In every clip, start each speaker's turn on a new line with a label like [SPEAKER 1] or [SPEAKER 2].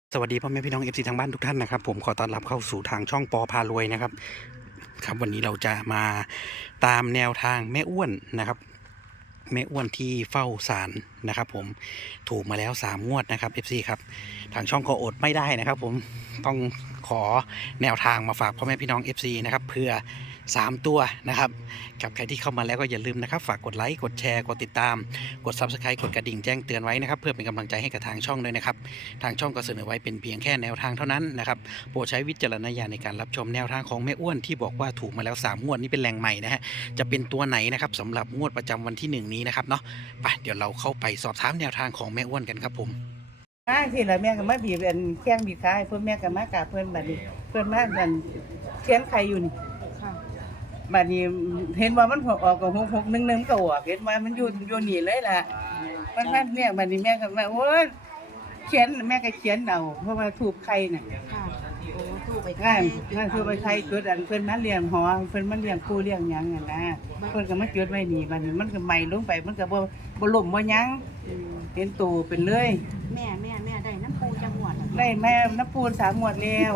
[SPEAKER 1] สวัสดีพ่อแม่พี่น้อง FC ทางบ้านทุกท่านนะครับผมขอต้อนรับเข้าสู่ทางช่องปอพารวยนะครับครับวันนี้เราจะมาตามแนวทางแม่อ้วนนะครับแม่อ้วนที่เฝ้าศาลนะครับผมถูกมาแล้ว3งวดนะครับ FC ครับทางช่องก็อดไม่ได้นะครับผมต้องขอแนวทางมาฝากพ่อแม่พี่น้อง FC นะครับเพื่อ3ตัวนะครับกับใครที่เข้ามาแล้วก็อย่าลืมนะครับฝากกดไลค์กดแชร์กดติดตามกด Subscribe กดกระดิ่งแจ้งเตือนไว้นะครับเพื่อเป็นกำลังใจให้กับทางช่องด้วยนะครับทางช่องก็เสนอไว้เป็นเพียงแค่แนวทางเท่านั้นนะครับโปรดใช้วิจารณญาณในการรับชมแนวทางของแม่อ้วนที่บอกว่าถูกมาแล้ว3งวดนี้เป็นแรงใหม่นะฮะจะเป็นตัวไหนนะครับสำหรับงวดประจำวันที่1นี้นะครับเนาะไปเดี๋ยวเราเข้าไปสอบถามแนวทางของแม่อ้วนกันครับผม
[SPEAKER 2] ที่ละแม่ก็มาบีบอันแข้งบีบขาให้เพิ่นแม่ก็มากราบเพิ่นบัดนี้เพิ่นมาอันเขียนไข่อยู่นี่
[SPEAKER 3] ค่ะ
[SPEAKER 2] บัดนี้เห็นว่ามันออกกับ6611ก็ออกเห็นว่ามันอยู่นี่เลยล่ะมันเนี่ยบัดนี้แม่ก็ว่าโอ้ยเขียนแม่ก็เขียนเอาเพราะว่าถูกไข่น่ะ
[SPEAKER 3] ค่ะโอ้ถูกไป
[SPEAKER 2] ง่ายง่ายถูกไปไข่จุดอันเพิ่นมาเลี้ยงหอเพิ่นมาเลี้ยงปูเลี้ยงหยังนั่นนะเพิ่นก็มาจุดไว้นี่บัดนี้มันก็ไหม้ลงไปมันก็บ่ล่มบ่หยังเห็นตูเป็นเลย
[SPEAKER 3] แม่ได้น้ำปูจังหวัด
[SPEAKER 2] ได้แม่น้ำปูน3งวดแล้ว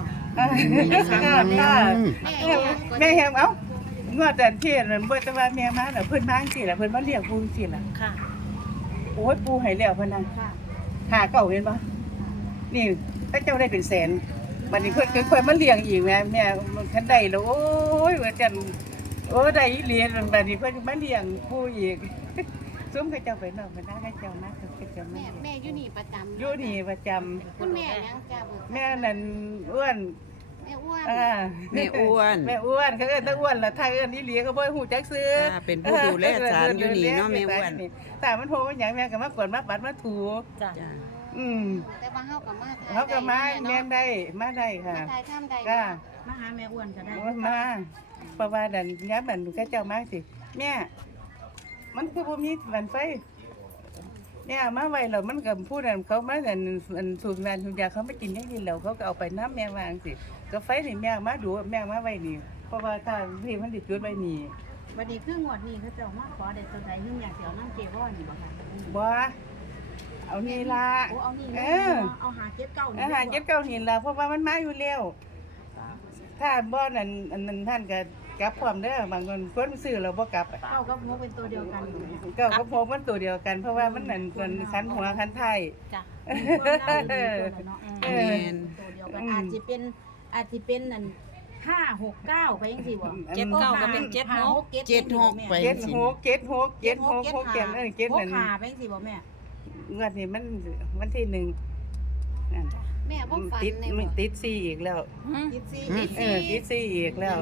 [SPEAKER 2] แม่เห็นงวดแต่เทศมันบ่แต่ว่าแม่มาเพิ่นมาจังซี่ล่ะเพิ่นมาเลี้ยงปูจังซี่ล่ะ
[SPEAKER 3] ค่ะ
[SPEAKER 2] โอ้ยปูให้แล้วเพิ่นน่ะ
[SPEAKER 3] ค่ะ
[SPEAKER 2] หาเก่าเห็นบ่นี่ถ้าเจ้าได้เป็นแสนบัดนี้เพิ่นมาเลี้ยงอีกแม่คันได้แล้วโอ้ยว่าจังโอ้ได้อีหลีบัดนี้เพิ่นมาเลี้ยงปูอีกซุ่มเขาเจ้าไปนอกมันได้เขาเจ้ามาเขาเจ้ามา
[SPEAKER 4] แม่อยู่นี่ประจำ
[SPEAKER 2] อยู่นี่ประจำ
[SPEAKER 4] คุณแม่ยังจ้าเบิก
[SPEAKER 2] แม่นั่นอ้วน
[SPEAKER 4] แม่อ้วน
[SPEAKER 5] แม่อ้วน
[SPEAKER 2] แม่อ้วนเขาเอิ้นตาอ้วนล่ะถ้าเอิ้นอีหลีก็บ่ฮู้จักซื้อ
[SPEAKER 5] เป็นผู้ดูแลศาลอยู่นี่เนาะแม่อ้วน
[SPEAKER 2] แต่มันโทรมาหยังแม่ก็มากดมาปัดมาถู
[SPEAKER 3] จ้ะ
[SPEAKER 4] แต่ว่าเฮากับมา
[SPEAKER 2] เขาก็มาแม่ได้มาได้ค่ะ
[SPEAKER 4] มาถ่ายทำได้
[SPEAKER 2] จ้า
[SPEAKER 3] มาหาแม่อ้วนก็ได้
[SPEAKER 2] มาเพราะว่าดันย้ำบันเขาเจ้ามาสิแม่มันคือบ่มีวันไฟเนี่ยมาไว้แล้วมันก็พูดนั่นเขามาอันสูบน้ำสูบยาเขาไม่กินอย่างนี้แล้วเขาก็เอาไปน้ำแม่วางสิก็ไฟนี่แม่มาดูแม่มาไว้นี่เพราะว่าถ้าพี่มันติดจุดไว้นี่
[SPEAKER 3] บัดนี้คืองวดนี้เขาเจ้ามาขอได้ตัวใดนึงอยากสิเอานำเกว่านี่บ่ค่ะ
[SPEAKER 2] บ่เอานี่ล่ะ
[SPEAKER 3] โอ้เอานี่เอาหาเก็บเก่านี่
[SPEAKER 2] หาเก็บเก่านี่ล่ะเพราะว่ามันมาอยู่แล้วถ้าบ่นั่นอันนั้นท่านก็กลับพร้อมเด้อบางคนซื้อแล้วบ่กลับ
[SPEAKER 3] เก้ากับหัวเป็นตัวเดียวกัน
[SPEAKER 2] เก้ากับ6มันตัวเดียวกันเพราะว่ามันนั่นคนคันหัวคันไทย
[SPEAKER 3] จ้ะตัวเดียวกันอาจสิเป็นนั่น569ไปจังซี่บ่
[SPEAKER 5] 79ก็เป็น76ไปจังซี่
[SPEAKER 2] 76เก็บนั่น
[SPEAKER 3] 65ไปจังซี่บ่แม่
[SPEAKER 2] งวดนี้มันวันที่1นั่น
[SPEAKER 4] แม่บ่ฝัน
[SPEAKER 2] ติด4อีกแล้ว
[SPEAKER 3] ติด
[SPEAKER 2] ติด4อีกแล้ว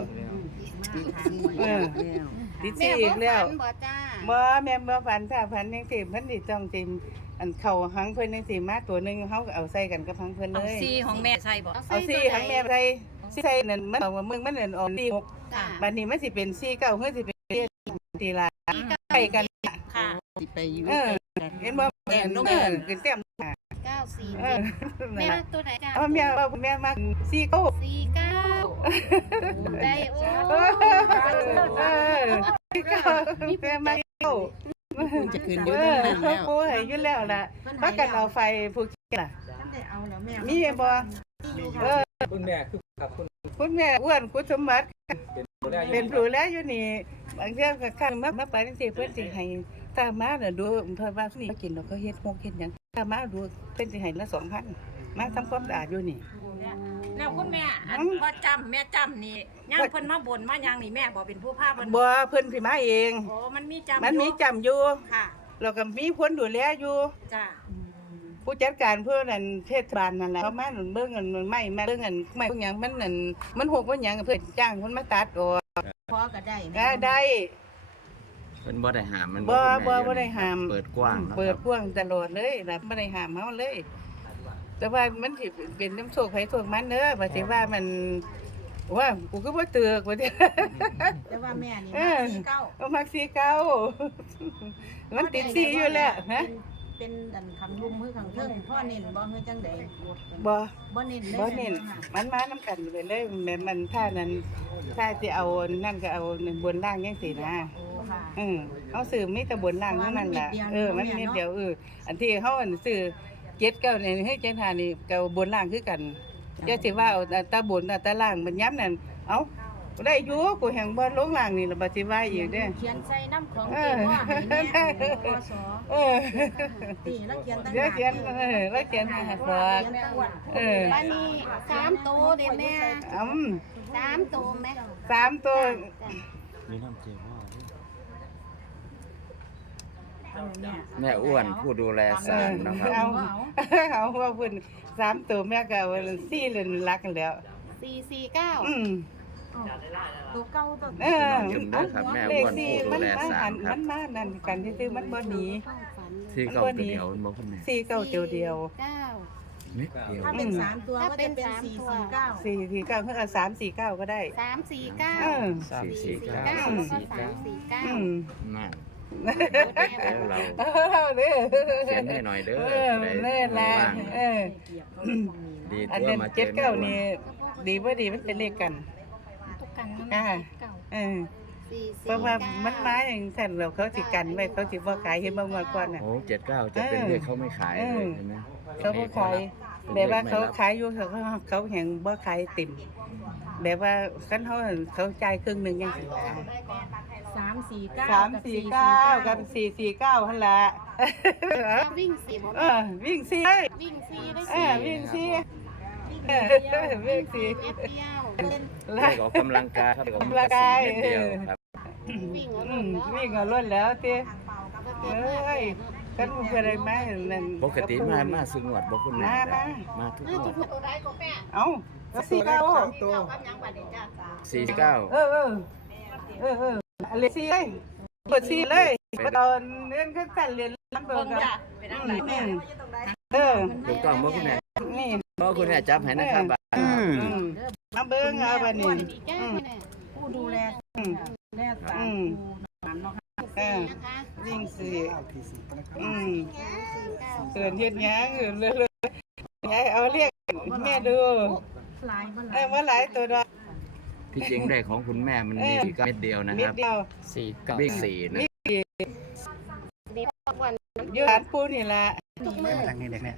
[SPEAKER 2] ติด4อีกแล้ว
[SPEAKER 4] บ่จ้า
[SPEAKER 2] บ่แม่บ่ฝันถ้าฝันจังซี่เพิ่นสิต้องจิมอันเข้าหังเพิ่นจังซี่มาตัวนึงเฮาก็เอาใส่กันกับหังเพิ่นเลย
[SPEAKER 5] เอาซี่ของแม่ใส่บ่
[SPEAKER 2] เอาซี่หังแม่ใส่นั่นมันว่ามึงมันออก46บัดนี้มันสิเป็น49เฮือสิเป็นตีลาใกล้กัน
[SPEAKER 5] ค่ะสิไปอยู่
[SPEAKER 2] เห็นบ่แม่นขึ้นเต็ม
[SPEAKER 4] 94แม่ตัวไหนจ้า
[SPEAKER 2] แม่มา49
[SPEAKER 4] ได้โอ้
[SPEAKER 2] แม่มา
[SPEAKER 5] จะขึ้นอยู่ตรงนั้นแล้ว
[SPEAKER 2] ปูให้อยู่แล้วล่ะพากันเอาไฟผูกล่ะ
[SPEAKER 3] ได้เอาแล้วแม่
[SPEAKER 2] มีบ่
[SPEAKER 6] คุณแม่คือครับ
[SPEAKER 2] คุณแม่อ้วนคุณสมบัติเป็นผู้แล้วอยู่นี่บางเรื่องก็ข้างมาไปจังซี่เพิ่นสิให้ถ้ามาน่ะดูเพิ่นว่านี่กินแล้วก็เฮ็ดหยังถ้ามาดูเพิ่นสิให้ละ 2,000 มาทำความสะอาดอยู่นี่
[SPEAKER 5] แล้วคุณแม่บ่จำแม่จำนี่ย่างเพิ่นมาบ่นมาย่างนี่แม่บ่เป็นผู้พาเพิ่น
[SPEAKER 2] บ่เพิ่นสิมาเอง
[SPEAKER 5] โอ้มันมีจ
[SPEAKER 2] ำอยู่
[SPEAKER 5] ค่ะ
[SPEAKER 2] แล้วก็มีคนดูแลอยู่
[SPEAKER 5] จ้ะ
[SPEAKER 2] ผู้จัดการเพิ่นนั่นเทศบาลนั่นแหละเขามาเบิ่งกันไม่มาเบิ่งกันไม่หยังมันนั่นมันหกมันหยังเพิ่นจ้างคนมาตัดออก
[SPEAKER 3] พอก็ได้
[SPEAKER 2] ได้
[SPEAKER 6] เพิ่นบ่ได้ห้ามมัน
[SPEAKER 2] บ่ได้ห้าม
[SPEAKER 6] เปิดกว้าง
[SPEAKER 2] ตลอดเลยล่ะบ่ได้ห้ามเฮาเลยแต่ว่ามันสิเป็นน้ำโชคไผโชคมันเด้อว่าสิว่ามันว่ากูก็บ่เตือกว่า
[SPEAKER 3] แต่ว่าแม่นี่
[SPEAKER 2] มัก49มันติด4อยู่แล้วฮะ
[SPEAKER 3] เป็นอันคำลุ่มมือข้างเทิงพ่อเน้นบ่เฮือจังได๋
[SPEAKER 2] บ่เน้นมันมานำกันอยู่เลยแม่มันถ้านั้นถ้าสิเอานั่นก็เอาบนล่างจังซี่นะเอาซื้อมีแต่บนล่างเท่านั้นล่ะมันนิดเดียวอันที่เฮาซื้อเจ็ดเก้านี่ให้เจ็ดหานี่เก้าบนล่างคือกันอย่าสิว่าเอาตาบนตาล่างมันย้ำนั่นเอ้าได้อยู่กูแห่งบ่ลงล่างนี่ล่ะบ่สิว่าอีกเด้อ
[SPEAKER 3] เขียนใส่น้ำของเจ๊ว่าให้แม่พศ
[SPEAKER 2] เออ
[SPEAKER 3] ตีแล้วเขียนตั้ง
[SPEAKER 2] เดี๋ยวเขียนแล้วเขียนให้พอด
[SPEAKER 4] บ้านนี้3ตัวเด้แม่ 3ตัวแม่
[SPEAKER 2] 3ตัว
[SPEAKER 6] มีน้ำเจว่าแม่อ้วนผู้ดูแลศาลนะครับ
[SPEAKER 2] เอาว่าเพิ่น3ตัวแม่ก็เอา4เล่นรักกันแล้ว
[SPEAKER 4] 449
[SPEAKER 3] ตัวเก่าตัว
[SPEAKER 6] ยืมด้วยครับแม่
[SPEAKER 2] เล
[SPEAKER 6] อ้
[SPEAKER 2] ข
[SPEAKER 6] วน
[SPEAKER 2] สี่
[SPEAKER 6] ผู้ดู
[SPEAKER 2] มัน
[SPEAKER 6] แล
[SPEAKER 2] มา
[SPEAKER 6] ศา
[SPEAKER 2] หั
[SPEAKER 6] ล
[SPEAKER 2] น
[SPEAKER 6] ครั
[SPEAKER 2] มั
[SPEAKER 6] บ
[SPEAKER 2] นมานั่นกันซื่อๆมันบ่หนี
[SPEAKER 6] ที่เก่าตัวเดียวบ่คุณแม่
[SPEAKER 2] 4เก้าตัวเดียว
[SPEAKER 4] 9
[SPEAKER 6] นิดเดียว
[SPEAKER 3] ถ้าเป็น3ตัวก็จะเป็น449
[SPEAKER 2] 4 4 9คือเอา3 4 9ก็ได้
[SPEAKER 4] 349
[SPEAKER 2] เออ
[SPEAKER 4] 9แล้วก็349
[SPEAKER 2] อืม
[SPEAKER 6] นั่น
[SPEAKER 2] แล้
[SPEAKER 6] แล้วเรา
[SPEAKER 2] วเด้อ
[SPEAKER 6] เขียนให้หน่อยเด้อ
[SPEAKER 2] แม่ละ
[SPEAKER 6] ว่าง ดี
[SPEAKER 2] อัน
[SPEAKER 6] ตัว
[SPEAKER 2] นั้น
[SPEAKER 6] มาเจ
[SPEAKER 2] เจ็ด
[SPEAKER 6] อแม่
[SPEAKER 2] เก้า
[SPEAKER 6] อ้วน
[SPEAKER 2] นี่ดีบ่ดีมันเป็นเลขกัน
[SPEAKER 4] ทุกกัน
[SPEAKER 2] อ่า
[SPEAKER 4] เก่า
[SPEAKER 2] เออ
[SPEAKER 4] 449
[SPEAKER 2] เพราะว่ามันมาอย่างซั่นแล้วเขาสิกันไว้เขาสิบ่ขายเห็นบ่งวดก่อนน่ะ
[SPEAKER 6] โอ้79จะเป็นเลขเขาไม่ขายเลยใช่ไหม
[SPEAKER 2] เขาบ่ขายแบบว่าเขาขายอยู่เขาแห่งบ่ขายติ่มแบบว่าคันเขาจ่ายครึ่งหนึงจังซี่ล่ะ 349กับ449หั่นล่ะ
[SPEAKER 4] วิ่ง4บ่
[SPEAKER 2] เออวิ่งสิ
[SPEAKER 4] วิ่ง4ได้
[SPEAKER 2] วิ่งสิ
[SPEAKER 4] วิ่ง
[SPEAKER 2] สิ
[SPEAKER 4] 4เดียว
[SPEAKER 6] เลขออกกำลังกายครับเลขออก
[SPEAKER 2] กำลังกาย
[SPEAKER 6] เม็ดเดียวครับ
[SPEAKER 4] วิ่ง
[SPEAKER 2] วิ่งเอารถแล้วติเอ้ยกันบ่เคยได้มานั่น
[SPEAKER 6] ปกติมาสุงวดบ่คุณแม่
[SPEAKER 2] มา
[SPEAKER 6] ทุกงวด
[SPEAKER 4] ตัวใดก็แม่
[SPEAKER 2] เอ้า4 9
[SPEAKER 4] กับยังบัดนี้จ้ะ
[SPEAKER 6] 49
[SPEAKER 2] อะไรสิเอ้ยเปิดสิเลยตอนเรียนก็สั่นเรียนลำเบิกอ่ะ
[SPEAKER 6] ถูกต้องบ่คุณแม่
[SPEAKER 2] นี่
[SPEAKER 6] บ่คุณแม่จับให้นะครับบาท
[SPEAKER 2] มาเบิ่งเอาบัดนี้
[SPEAKER 4] แก้แม่
[SPEAKER 3] ผู้ดูแลแลศาลน้ำเนาะค่ะ
[SPEAKER 4] นะคะ
[SPEAKER 2] วิ่งสิเตือน
[SPEAKER 4] 449
[SPEAKER 2] เฮ็ดหยังเลยยายเอาเรียกแม่ดู
[SPEAKER 3] หลายมัน
[SPEAKER 2] ว่าหลายตัวดอก
[SPEAKER 6] ที่จริงได้ของคุณแม่มันมีเม็ดเดียวนะ
[SPEAKER 2] นิ
[SPEAKER 6] ค
[SPEAKER 2] ด
[SPEAKER 6] รับ
[SPEAKER 2] เดียว
[SPEAKER 6] วิ่ง4นะ
[SPEAKER 2] อยู่ร้านปูนี่ล่ะ
[SPEAKER 4] ทุกมื้อ
[SPEAKER 1] ทางนี้เด็กเนี่ย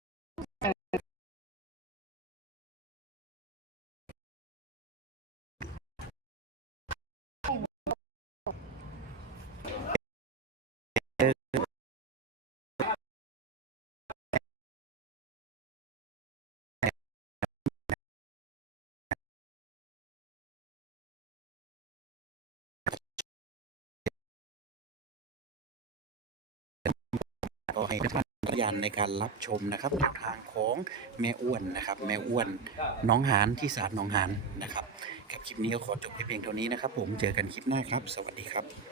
[SPEAKER 1] ก็ให้ท่านพยานในการรับชมนะครับแนวทางของแม่อ้วนนะครับ แม่อ้วนน้องหานที่ศาลน้องหานนะครับกับคลิปนี้ก็ขอจบไปเพียงเท่านี้นะครับ ผมเจอกันคลิปหน้าครับ สวัสดีครับ